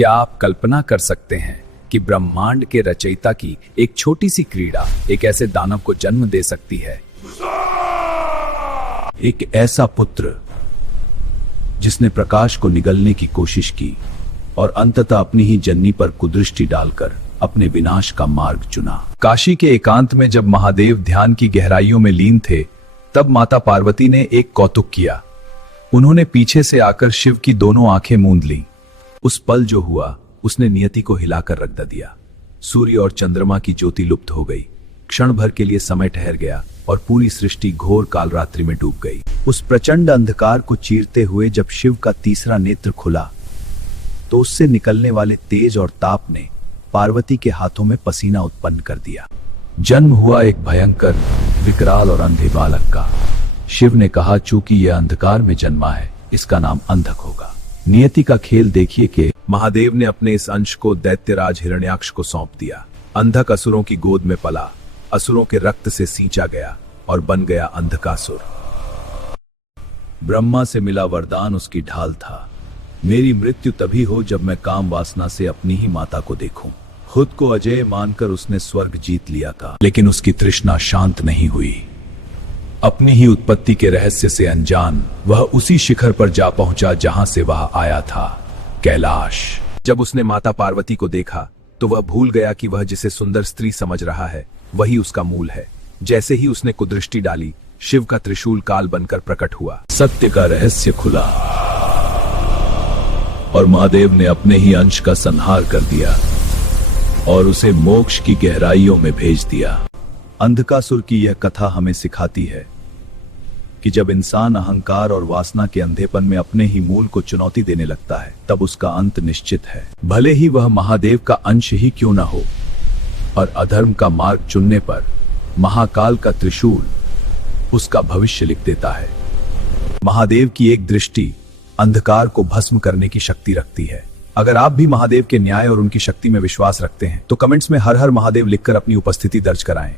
क्या आप कल्पना कर सकते हैं कि ब्रह्मांड के रचयिता की एक छोटी सी क्रीड़ा एक ऐसे दानव को जन्म दे सकती है? एक ऐसा पुत्र जिसने प्रकाश को निगलने की कोशिश की और अंततः अपनी ही जननी पर कुदृष्टि डालकर अपने विनाश का मार्ग चुना। काशी के एकांत में जब महादेव ध्यान की गहराइयों में लीन थे, तब माता पार्वती ने एक कौतुक किया। उन्होंने पीछे से आकर शिव की दोनों आंखें मूंद लीं। उस पल जो हुआ उसने नियति को हिलाकर रख दिया। सूर्य और चंद्रमा की ज्योति लुप्त हो गई। क्षण भर के लिए समय ठहर गया और पूरी सृष्टि घोर कालरात्रि में डूब गई। उस प्रचंड अंधकार को चीरते हुए जब शिव का तीसरा नेत्र खुला, तो उससे निकलने वाले तेज और ताप ने पार्वती के हाथों में पसीना उत्पन्न कर दिया। जन्म हुआ एक भयंकर, विकराल और अंधे बालक का। शिव ने कहा, चूंकि यह अंधकार में जन्मा है, इसका नाम अंधक होगा। नियति का खेल देखिए कि महादेव ने अपने इस अंश को दैत्यराज हिरण्याक्ष को सौंप दिया। अंधक असुरों की गोद में पला, असुरों के रक्त से सींचा गया और बन गया अंधकासुर। ब्रह्मा से मिला वरदान उसकी ढाल था, मेरी मृत्यु तभी हो जब मैं काम वासना से अपनी ही माता को देखूं। खुद को अजय मानकर उसने स्वर्ग जीत लिया था, लेकिन उसकी तृष्णा शांत नहीं हुई। अपनी ही उत्पत्ति के रहस्य से अनजान वह उसी शिखर पर जा पहुंचा जहां से वह आया था, कैलाश। जब उसने माता पार्वती को देखा तो वह भूल गया कि वह जिसे सुंदर स्त्री समझ रहा है वही उसका मूल है। जैसे ही उसने कुदृष्टि डाली, शिव का त्रिशूल काल बनकर प्रकट हुआ। सत्य का रहस्य खुला और महादेव ने अपने ही अंश का संहार कर दिया और उसे मोक्ष की गहराइयों में भेज दिया। अंधकासुर की यह कथा हमें सिखाती है कि जब इंसान अहंकार और वासना के अंधेपन में अपने ही मूल को चुनौती देने लगता है, तब उसका अंत निश्चित है। भले ही वह महादेव का अंश ही क्यों न हो। और अधर्म का मार्ग चुनने पर महाकाल का त्रिशूल उसका भविष्य लिख देता है। महादेव की एक दृष्टि अंधकार को भस्म करने की शक्ति रखती है। अगर आप भी महादेव के न्याय और उनकी शक्ति में विश्वास रखते हैं तो कमेंट्स में हर हर महादेव लिखकर अपनी उपस्थिति दर्ज कराएं।